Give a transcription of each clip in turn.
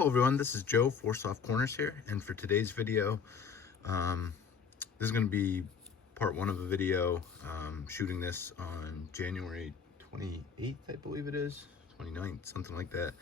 Hello everyone, this is Joe, Four Soft Corners here, and for today's video, this is going to be part one of a video, shooting this on January 28th, I believe it is, 29th, something like that.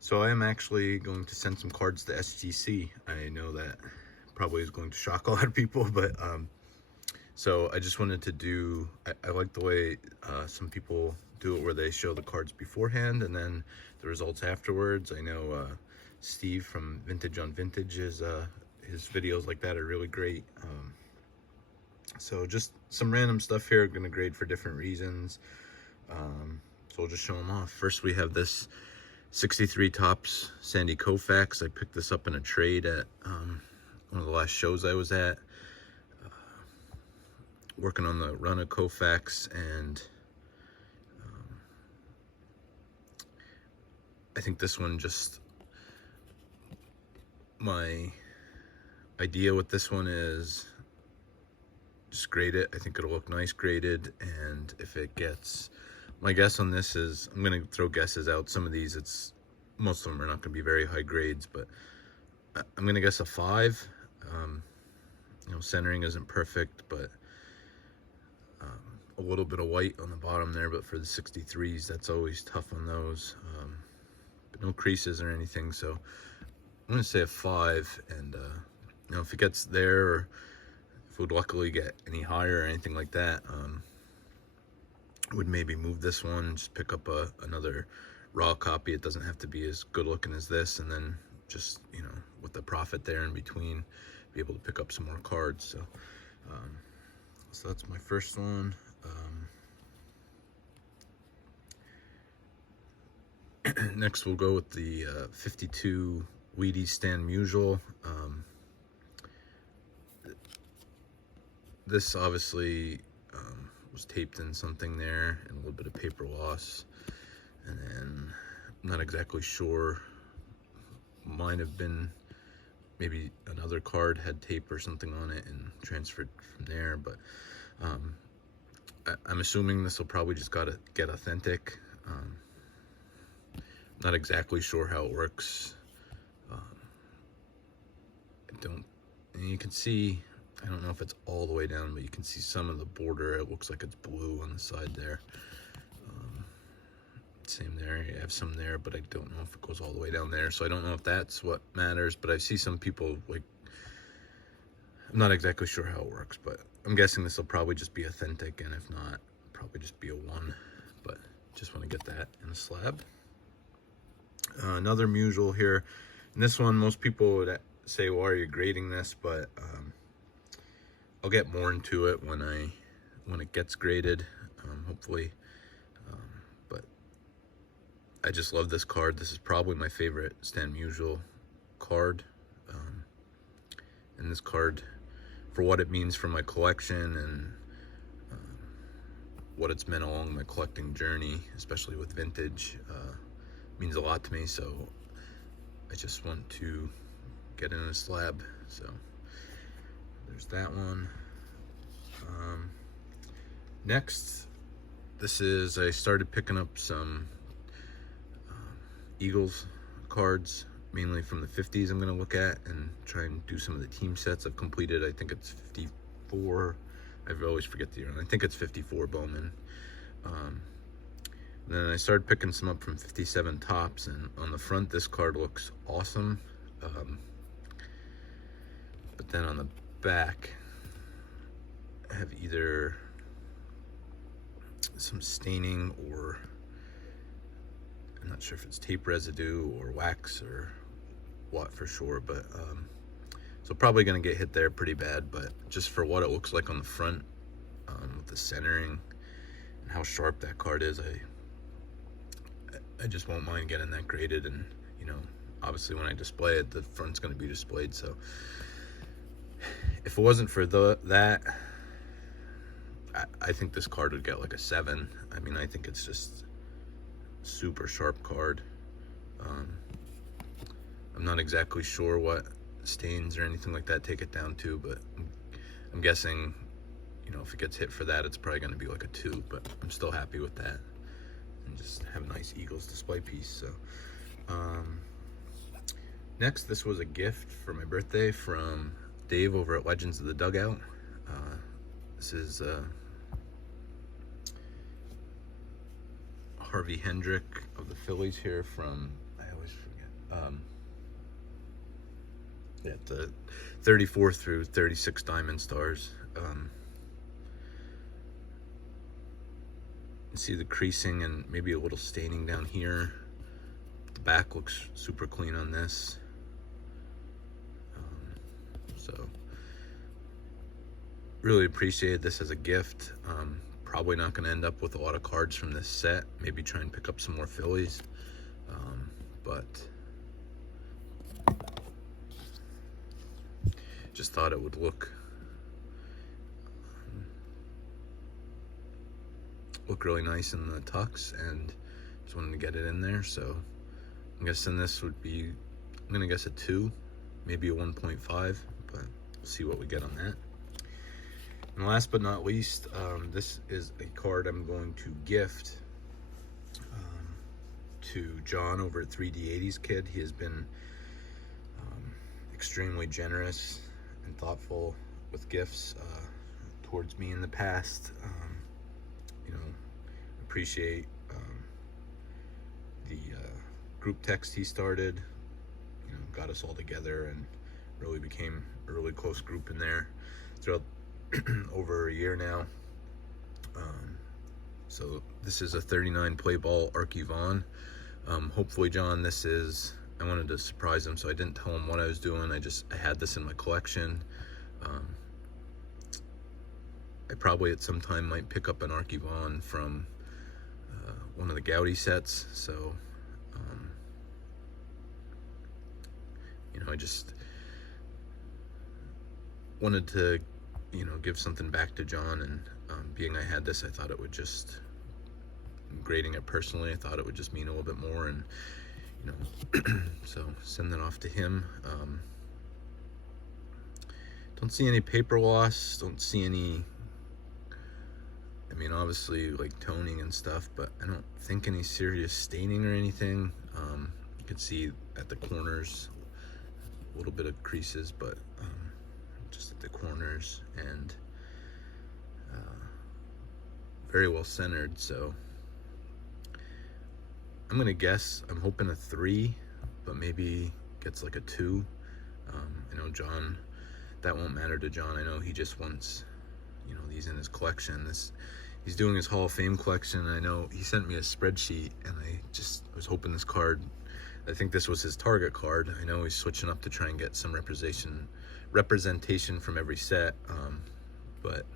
So I am actually going to send some cards to SGC. I know that probably is going to shock a lot of people, but so I just wanted to do, I like the way some people do it where they show the cards beforehand and then the results afterwards. I know Steve from Vintage on Vintage is, his videos like that are really great. So just some random stuff here. I'm going to grade for different reasons. So I'll just show them off. First we have this 63 Topps Sandy Koufax. I picked this up in a trade at one of the last shows I was at. Working on the run of Koufax, and I think this one, just my idea with this one is just grade it. I think it'll look nice graded, and if it gets, my guess on this is, I'm gonna throw guesses out. Some of these, most of them are not gonna be very high grades, but I'm gonna guess a 5. You know, centering isn't perfect, but a little bit of white on the bottom there, but for the 63s, that's always tough on those. But no creases or anything, so I'm gonna say a 5. And you know, if it gets there, or if it would luckily get any higher or anything like that, would maybe move this one, just pick up another raw copy. It doesn't have to be as good looking as this, and then just, you know, with the profit there in between, be able to pick up some more cards. So that's my first one. Next we'll go with the 52 Wheaties Stan Musial. This obviously was taped in something there, and a little bit of paper loss, and then I'm not exactly sure, might have been maybe another card had tape or something on it and transferred from there, but I'm assuming this will probably just gotta get authentic. Not exactly sure how it works. And you can see, I don't know if it's all the way down, but you can see some of the border. It looks like it's blue on the side there. Same there, you have some there, but I don't know if it goes all the way down there. So I don't know if that's what matters, but I see some people, like, I'm not exactly sure how it works, but I'm guessing this will probably just be authentic, and if not, probably just be a 1. But just want to get that in a slab. Another Musial here, and this one, most people would say, why are you grading this? But I'll get more into it when it gets graded, hopefully. But I just love this card. This is probably my favorite Stan Musial card, and this card, for what it means for my collection and what it's meant along my collecting journey, especially with vintage, means a lot to me. So I just want to get in a slab. So there's that one. Next, I started picking up some Eagles cards, mainly from the 50s. I'm going to look at and try and do some of the team sets I've completed. I think it's 54. I always forget the year. I think it's 54 Bowman. Then I started picking some up from 57 Topps, and on the front, this card looks awesome. But then on the back, I have either some staining, or I'm not sure if it's tape residue or wax or what for sure, but so probably gonna get hit there pretty bad. But just for what it looks like on the front, with the centering and how sharp that card is, I just won't mind getting that graded. And, you know, obviously when I display it, the front's going to be displayed. So if it wasn't for that, I think this card would get like a 7. I mean, I think it's just super sharp card. I'm not exactly sure what stains or anything like that take it down to, but I'm guessing, you know, if it gets hit for that, it's probably going to be like a 2, but I'm still happy with that. And just have a nice Eagles display piece. So Next, this was a gift for my birthday from Dave over at Legends of the Dugout. This is Harvey Hendrick of the Phillies here from, I always forget, the 34 through 36 Diamond Stars. You see the creasing and maybe a little staining down here. The back looks super clean on this. So really appreciate this as a gift. Probably not going to end up with a lot of cards from this set. Maybe try and pick up some more Phillies. But just thought it would look really nice in the tux, and just wanted to get it in there. So I'm guessing this would be, I'm gonna guess a 2, maybe a 1.5, but we'll see what we get on that. And last but not least, this is a card I'm going to gift to John over at 3D80s Kid. He has been extremely generous and thoughtful with gifts towards me in the past. You know, appreciate the group text he started. You know, got us all together and really became a really close group in there throughout over a year now. So this is a 39 play ball Arky Vaughan. Hopefully, John, this is, I wanted to surprise him, so I didn't tell him what I was doing. I had this in my collection. I probably at some time might pick up an Arky Vaughan from one of the Gaudy sets. So, you know, I just wanted to, you know, give something back to John, and being I had this, I thought it would just, grading it personally, I thought it would just mean a little bit more, and you know, so send that off to him. Don't see any paper loss, don't see any, I mean, obviously like toning and stuff, but I don't think any serious staining or anything. You can see at the corners a little bit of creases, but just at the corners, and very well centered. So I'm gonna guess, I'm hoping a 3, but maybe gets like a 2. I know John, that won't matter to John. I know he just wants, you know, these in his collection. He's doing his Hall of Fame collection. I know he sent me a spreadsheet, and I was hoping this card, I think this was his target card. I know he's switching up to try and get some representation from every set, but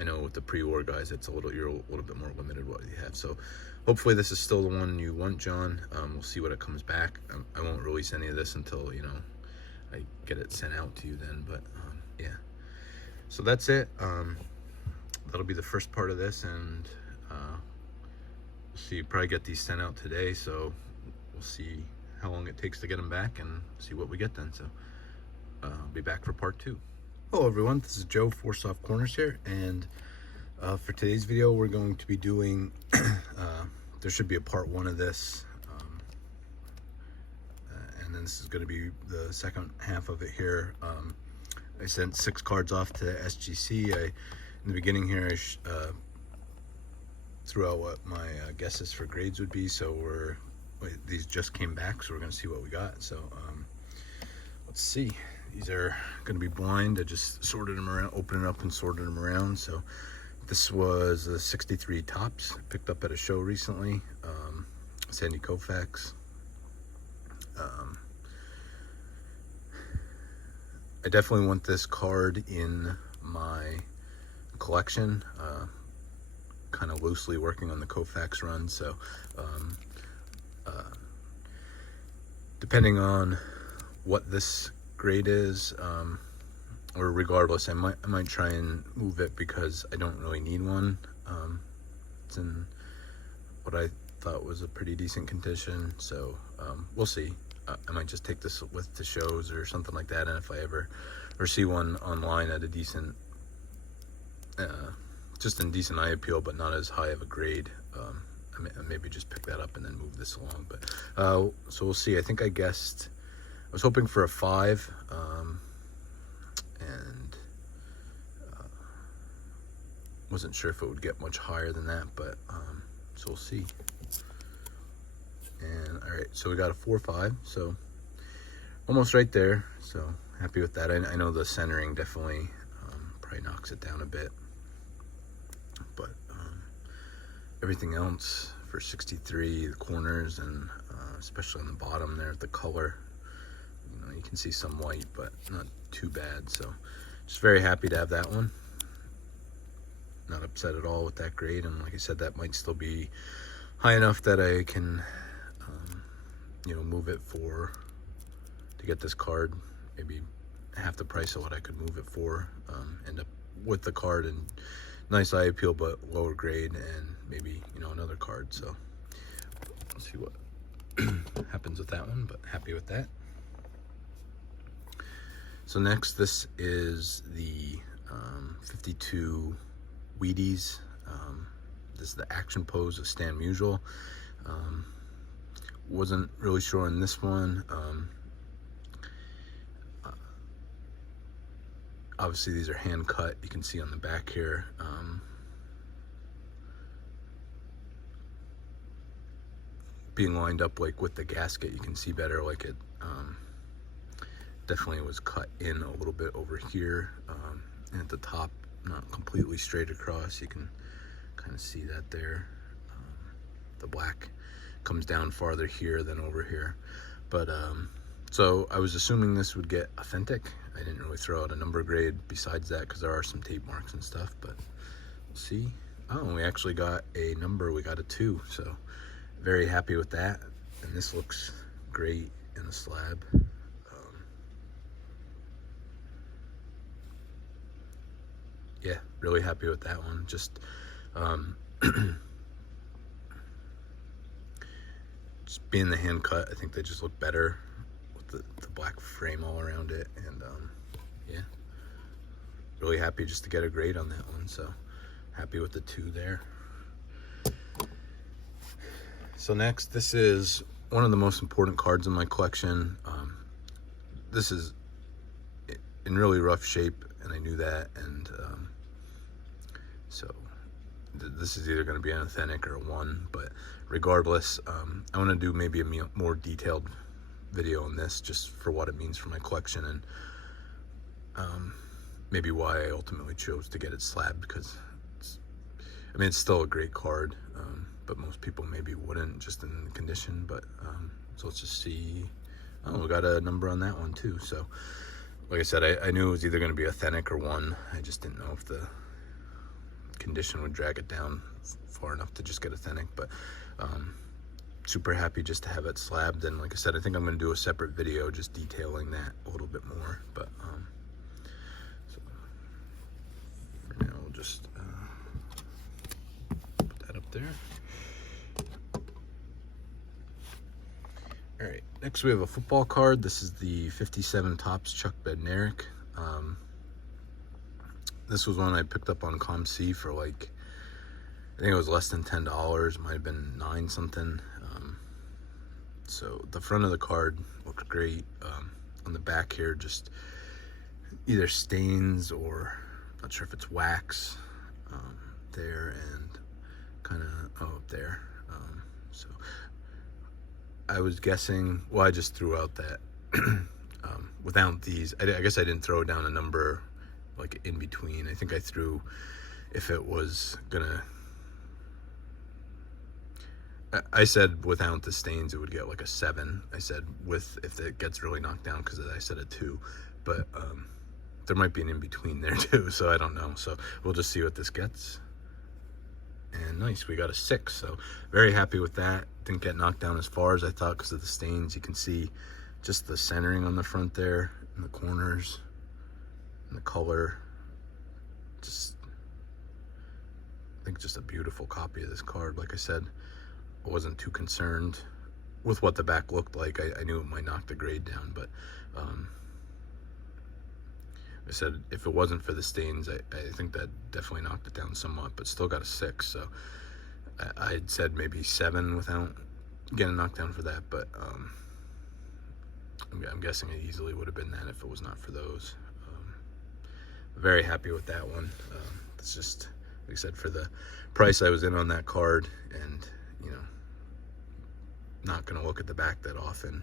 I know with the pre-war guys, it's you're a little bit more limited what you have. So hopefully this is still the one you want, John. We'll see what it comes back. I won't release any of this until, you know, I get it sent out to you then, but yeah. So that's it. That'll be the first part of this, and we'll see, probably get these sent out today, so we'll see how long it takes to get them back and see what we get then. So I'll be back for part 2. Hello everyone, this is Joe, 4 Soft Corners here, and for today's video we're going to be doing, there should be a part 1 of this, and then this is going to be the second half of it here. I sent 6 cards off to SGC. In the beginning here I threw out what my guesses for grades would be, so these just came back, so we're going to see what we got. So let's see. These are going to be blind. I just sorted them around, opened it up and sorted them around. So this was a 63 Topps I picked up at a show recently. Sandy Koufax. I definitely want this card in my collection. Kind of loosely working on the Koufax run, so depending on what this grade is, or regardless, I might try and move it because I don't really need one. It's in what I thought was a pretty decent condition, so we'll see. I might just take this with to shows or something like that, and if I ever see one online at a decent, just in decent eye appeal but not as high of a grade, I maybe just pick that up and then move this along. But So we'll see. I think I was hoping for a 5, and wasn't sure if it would get much higher than that, but so we'll see. And all right, so we got a 4-5, so almost right there. So happy with that. I know the centering definitely probably knocks it down a bit, but everything else for 63, the corners, and especially on the bottom there, the color, you can see some white, but not too bad. So just very happy to have that one. Not upset at all with that grade, and like I said, that might still be high enough that I can move it to get this card, maybe half the price of what I could move it for, end up with the card and nice eye appeal but lower grade, and maybe another card. So we'll see what happens with that one, but happy with that. So next, this is the 52 Wheaties. This is the action pose of Stan Musial. Wasn't really sure on this one. Obviously these are hand cut, you can see on the back here. Being lined up like with the gasket, you can see better, like it definitely was cut in a little bit over here, and at the top not completely straight across. You can kind of see that there. The black comes down farther here than over here, but so I was assuming this would get authentic. I didn't really throw out a number grade besides that because there are some tape marks and stuff, but we'll see. Oh, we actually got a number. We got a 2, so very happy with that. And this looks great in the slab. Yeah, really happy with that one. Just just being the hand cut, I think they just look better with the black frame all around it. And yeah, really happy just to get a grade on that one. So happy with the 2 there. So next, this is one of the most important cards in my collection. This is in really rough shape, and I knew that, and so this is either going to be an authentic or a 1, but regardless, I want to do maybe a more detailed video on this, just for what it means for my collection, and maybe why I ultimately chose to get it slabbed, because it's still a great card, but most people maybe wouldn't, just in the condition. But so let's just see. Oh, we got a number on that one too. So like I said, I knew it was either going to be authentic or 1. I just didn't know if the condition would drag it down far enough to just get authentic. But super happy just to have it slabbed, and like I said, I think I'm going to do a separate video just detailing that a little bit more. But so for now, we'll just put that up there. All right, next we have a football card. This is the 57 Topps Chuck Bednarik. This was one I picked up on ComC for like, I think it was less than $10. Might have been 9 something. So the front of the card looks great. On the back here, just either stains or not sure if it's wax there, and kind of up there. So I was guessing, well, I just threw out that without these, I guess I didn't throw down a number like in between. I think I threw, if it was gonna, I said without the stains it would get like a 7. I said with, if it gets really knocked down, because I said a 2, but there might be an in between there too, so I don't know. So we'll just see what this gets. And nice, we got a 6, so very happy with that. Didn't get knocked down as far as I thought because of the stains. You can see just the centering on the front there, and the corners, and the color. Just, I think just a beautiful copy of this card. Like I said, I wasn't too concerned with what the back looked like. I knew it might knock the grade down, but I said if it wasn't for the stains, I think that definitely knocked it down somewhat, but still got a 6. So I'd said maybe 7 without get a knockdown for that, but I'm guessing it easily would have been that if it was not for those. Very happy with that one. It's just, like I said, for the price I was in on that card, and you know, not going to look at the back that often,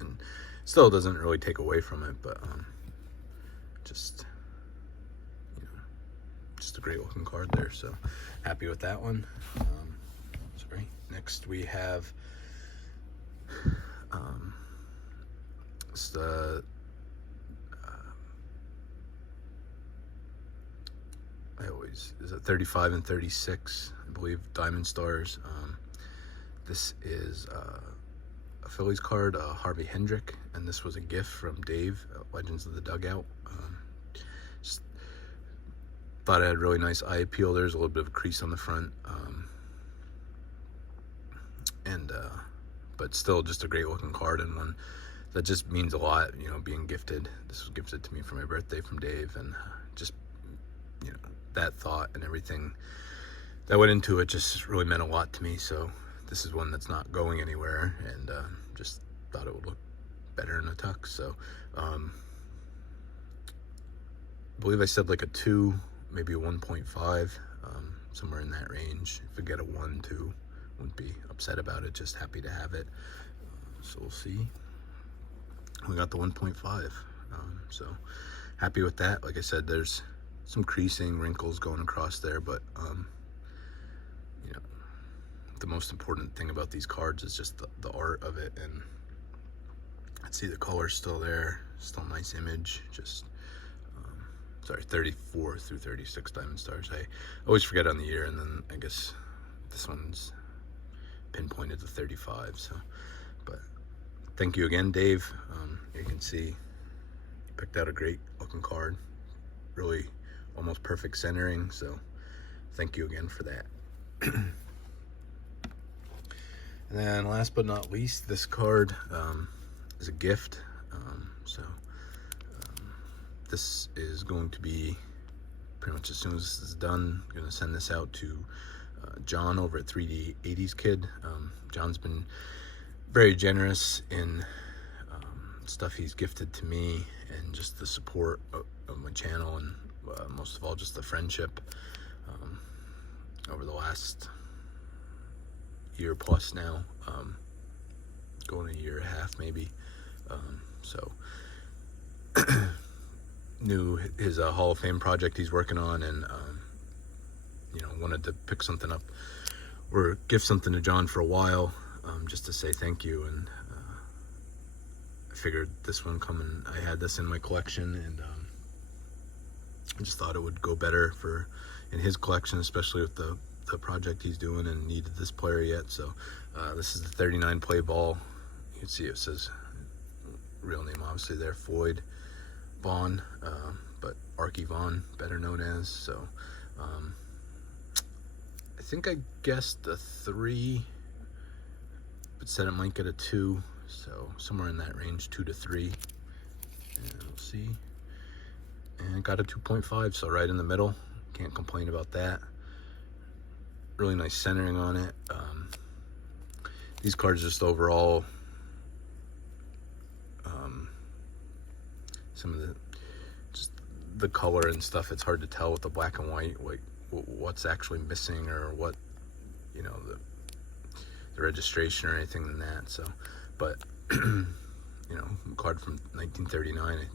and still doesn't really take away from it, but just, you know, just a great looking card there. So happy with that one. Sorry. Next we have it's the is it 35 and 36, I believe, Diamond Stars. This is a Phillies card, Harvey Hendrick, and this was a gift from Dave at Legends of the Dugout. Just thought it had really nice eye appeal. There's a little bit of a crease on the front, but still just a great looking card, and one that just means a lot, you know, being gifted. This was gifted to me for my birthday from Dave, and just, you know, that thought and everything that went into it just really meant a lot to me. So this is one that's not going anywhere, and just thought it would look better in a tux. So I believe I said like a 2, maybe a 1.5, somewhere in that range. If I get a 1, 2, wouldn't be upset about it, just happy to have it. So we'll see. We got the 1.5, so happy with that. Like I said, there's some creasing, wrinkles going across there, but you know, the most important thing about these cards is just the art of it, and let's see, the color's still there, still a nice image. Just sorry, 34 through 36 Diamond Stars. I always forget on the year, and then I guess this one's pinpointed to 35. So, but thank you again, Dave. You can see you picked out a great looking card, really almost perfect centering, so thank you again for that. And then last but not least, this card is a gift. This is going to be pretty much as soon as this is done, I'm going to send this out to John over at 3D 80s Kid. John's been very generous in stuff he's gifted to me, and just the support of my channel, and most of all just the friendship over the last year plus now, going a year and a half maybe. So knew his Hall of Fame project he's working on, and you know, wanted to pick something up or give something to John for a while, just to say thank you. And I figured this one coming, I had this in my collection, and I just thought it would go better in his collection, especially with the project he's doing, and needed this player yet. So this is the 39 play ball. You can see it says real name obviously there, Floyd Vaughn, but Arky Vaughn better known as. So I think I guessed a 3, but said it might get a 2, so somewhere in that range, 2 to 3, and we'll see. And got a 2.5, so right in the middle. Can't complain about that. Really nice centering on it. These cards just overall, some of the color and stuff, it's hard to tell with the black and white, like what's actually missing, or what, you know, the registration or anything than that. So, but you know, card from 1939, I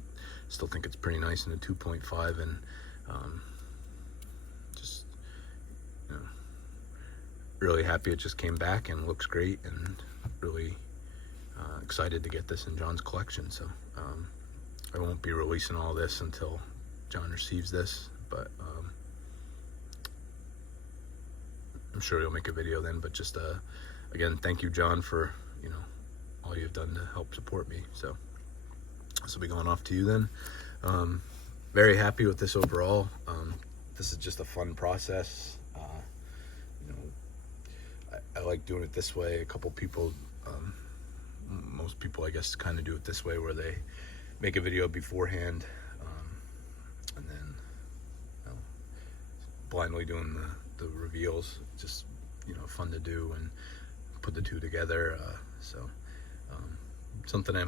still think it's pretty nice in a 2.5, and just, you know, really happy it just came back and looks great, and really excited to get this in John's collection. So I won't be releasing all this until John receives this, but I'm sure he'll make a video then. But just again, thank you, John, for, you know, all you've done to help support me. So this will be going off to you then. Very happy with this overall. This is just a fun process. You know, I like doing it this way. A couple people, most people I guess kind of do it this way, where they make a video beforehand, and then, you know, blindly doing the reveals. Just fun to do and put the two together. Something I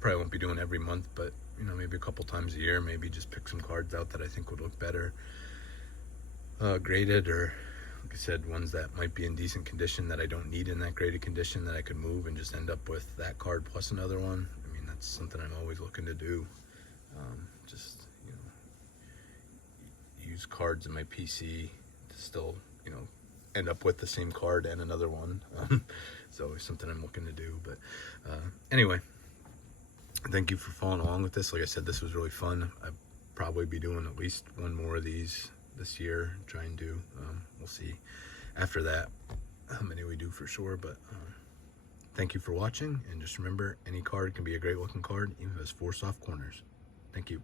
probably won't be doing every month, but maybe a couple times a year, maybe just pick some cards out that I think would look better graded, or like I said, ones that might be in decent condition that I don't need in that graded condition, that I could move and just end up with that card plus another one. I mean, that's something I'm always looking to do. Just use cards in my PC to still end up with the same card and another one. It's always something I'm looking to do. But anyway, thank you for following along with this. Like I said, this was really fun. I'll probably be doing at least one more of these this year. Try and do. We'll see after that how many we do for sure. But thank you for watching, and just remember, any card can be a great looking card, even if it has 4 soft corners. Thank you.